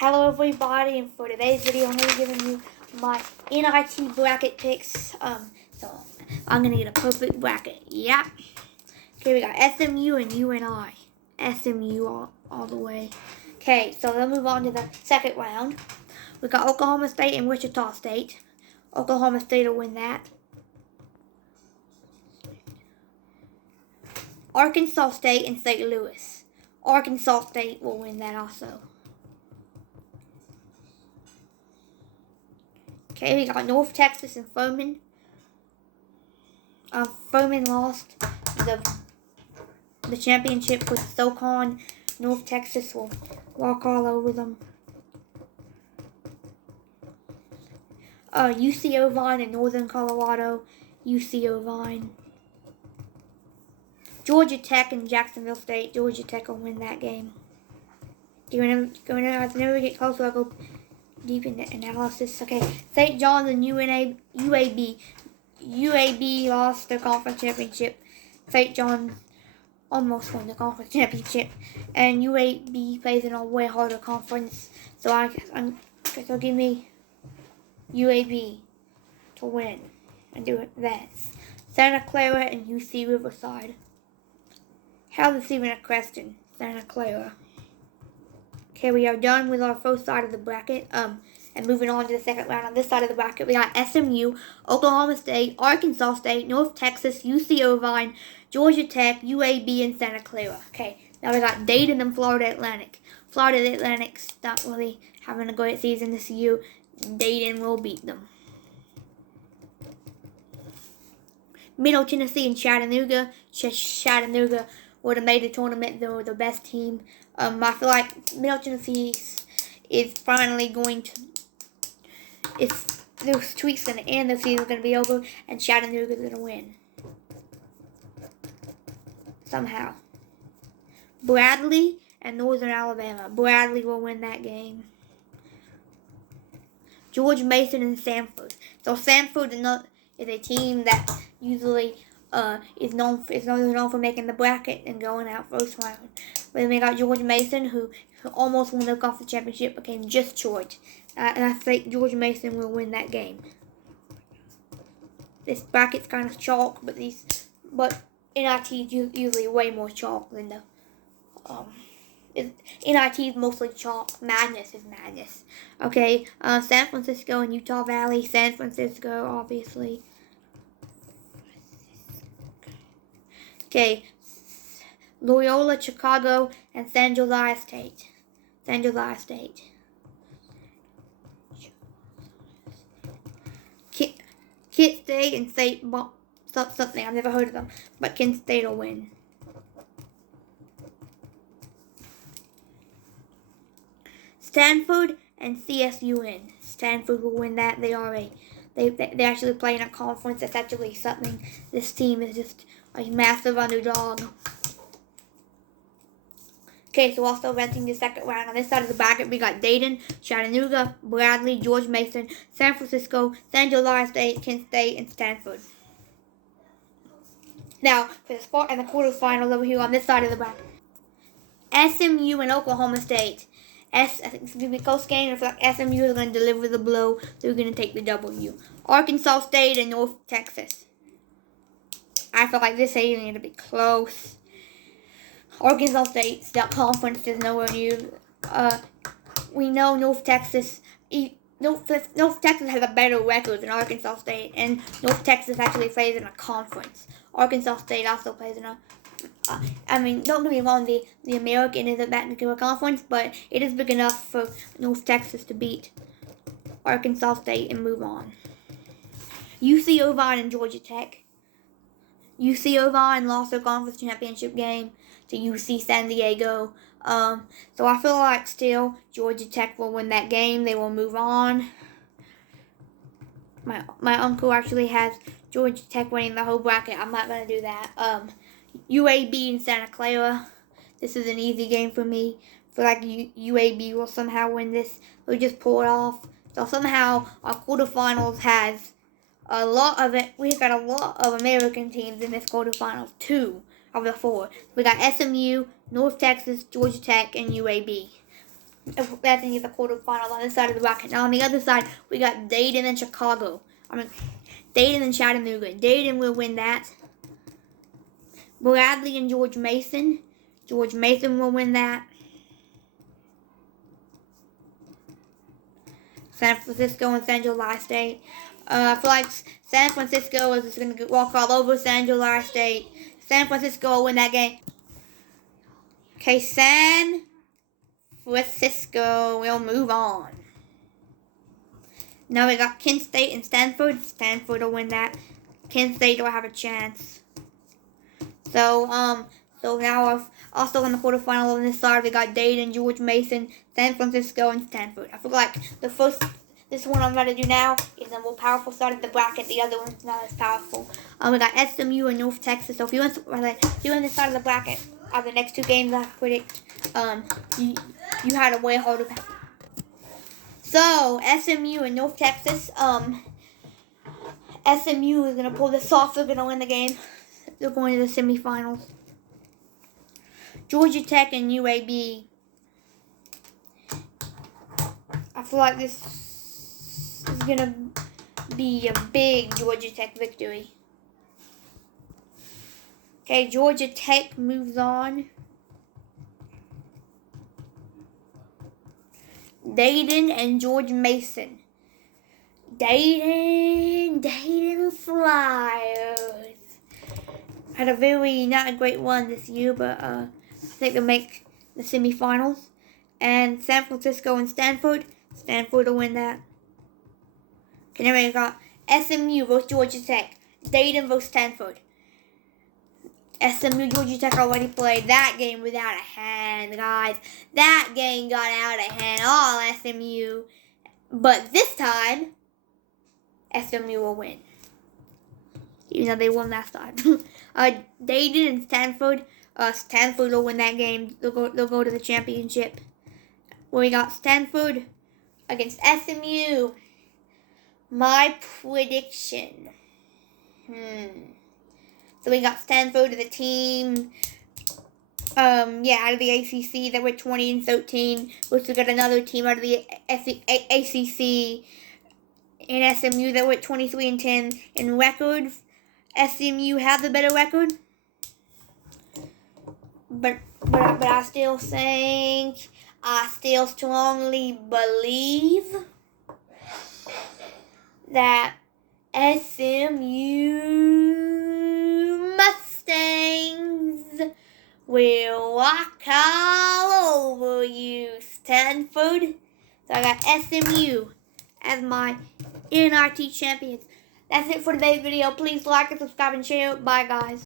Hello everybody, and for today's video I'm going to be giving you my NIT bracket picks. So I'm going to get a perfect bracket. Yep. Okay, we got SMU and UNI. SMU all the way. Okay, so let's move on to the second round. We got Oklahoma State and Wichita State. Oklahoma State will win that. Arkansas State and St. Louis. Arkansas State will win that also. Okay, we got North Texas and Furman. Furman lost the championship with SoCon. North Texas will walk all over them. UC Irvine and Northern Colorado. UC Irvine. Georgia Tech and Jacksonville State. Georgia Tech will win that game. As we get closer, I'll go deep in the analysis. Okay, St. John's and UAB. UAB lost their conference championship. St. John's almost won the conference championship, and UAB plays in a way harder conference. So I guess they'll give me UAB to win and do it that. Santa Clara and UC Riverside. How's this even a question? Santa Clara. Okay, we are done with our first side of the bracket. And moving on to the second round on this side of the bracket, we got SMU, Oklahoma State, Arkansas State, North Texas, UC Irvine, Georgia Tech, UAB, and Santa Clara. Okay, now we got Dayton and Florida Atlantic. Florida Atlantic's not really having a great season this year. Dayton will beat them. Middle Tennessee and Chattanooga. Chattanooga would have made the tournament. They were the best team. I feel like Middle Tennessee is finally going to. If those tweaks in the end of the season are going to be over, and Chattanooga is going to win somehow. Bradley and Northern Alabama. Bradley will win that game. George Mason and Samford. So Samford is a team that usually is known for making the bracket and going out first round. But then we got George Mason, who almost won the conference championship, but came just short. And I think George Mason will win that game. This bracket's kind of chalk, but NIT is usually way more chalk than the NIT is mostly chalk. Madness is madness. Okay, San Francisco and Utah Valley. San Francisco, obviously. Okay, Loyola, Chicago, and San Jose State. San Jose State. Kent State and State something. I've never heard of them, but Kent State will win. Stanford and CSUN. Stanford will win that. They actually play in a conference that's actually something. This team is just a massive underdog. Okay, so also entering the second round on this side of the bracket, we got Dayton, Chattanooga, Bradley, George Mason, San Francisco, San Jose State, Kent State, and Stanford. Now, for the spot and the quarterfinals over here on this side of the bracket, SMU and Oklahoma State. I think it's going to be a close game. I feel like SMU is going to deliver the blow. They're going to take the W. Arkansas State and North Texas. I feel like this is going to be close. Arkansas State's conference is nowhere near. We know North Texas has a better record than Arkansas State, and North Texas actually plays in a conference. Arkansas State also plays in a. Don't get me wrong, the American isn't that big of a conference, but it is big enough for North Texas to beat Arkansas State and move on. UC Irvine and Georgia Tech. UC Irvine lost their conference championship game to UC San Diego. So I feel like still Georgia Tech will win that game. They will move on. My uncle actually has Georgia Tech winning the whole bracket. I'm not going to do that. UAB and Santa Clara. This is an easy game for me. I feel like UAB will somehow win this. They'll just pull it off. So somehow our quarterfinals has a lot of it. We've got a lot of American teams in this quarterfinals. 2 of the 4. We got SMU, North Texas, Georgia Tech, and UAB. That's in the quarterfinals on this side of the bracket. Now on the other side, we got Dayton and Chicago. Dayton and Chattanooga. Dayton will win that. Bradley and George Mason. George Mason will win that. San Francisco and San Jose State. I feel like San Francisco is just going to walk all over San Jose State. San Francisco will win that game. Okay, San Francisco will move on. Now we got Kent State and Stanford. Stanford will win that. Kent State will have a chance. So now also in the quarterfinal on this side, we got Dayton, George Mason, San Francisco, and Stanford. I feel like this one I'm about to do now is the more powerful side of the bracket. The other one's not as powerful. We got SMU and North Texas. So if you want this side of the bracket, the next two games I predict, you had a way harder path. So SMU and North Texas. SMU is gonna pull this off. They're gonna win the game. They're going to the semifinals. Georgia Tech and UAB. I feel like this is going to be a big Georgia Tech victory. Okay, Georgia Tech moves on. Dayton and George Mason. Dayton Flyers. Had a very not a great one this year, but I think they'll make the semifinals. And San Francisco and Stanford. Stanford will win that. Okay, now we got SMU versus Georgia Tech. Dayton versus Stanford. SMU Georgia Tech already played that game without a hand, guys. That game got out of hand, all SMU. But this time, SMU will win. Even though they won last time. Dayton and Stanford. Stanford will win that game. They'll go to the championship. Well, we got Stanford against SMU. My prediction. So we got Stanford, the team. Out of the ACC that went 20-13. We also got another team out of the ACC in SMU that went 23-10 in record. SMU have the better record, but I still strongly believe that SMU Mustangs will walk all over you, Stanford. So I got SMU as my NIT champions. That's it for today's video. Please like and subscribe and share. Bye, guys.